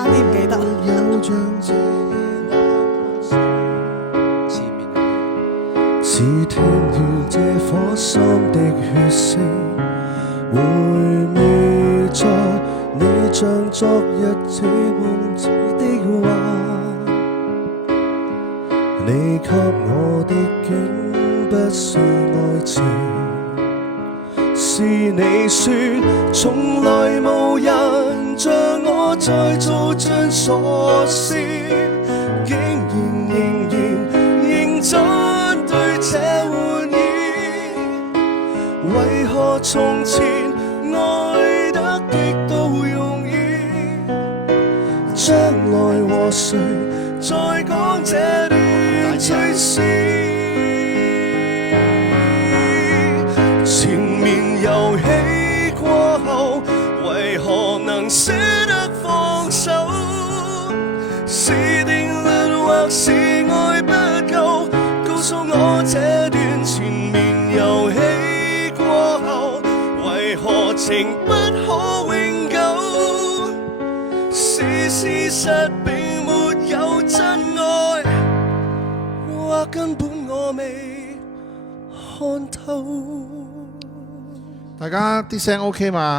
爭啲唔記得。有像這似聽見這顆心的血色，回味着你像昨日這夢似的話，你給我的竟不是愛情，是你說從來無人像我在做盡傻事，竟然仍然認真對這玩意，為何從前愛得極度容易，將來和誰再講這段趣事，前面遊戲過後為何能捨得放手，是定律或是愛不夠，告訴我這段前面遊戲過後為何情不可永久，是事實並沒有真愛，或根本我未看透。大家啲聲 OK 嘛？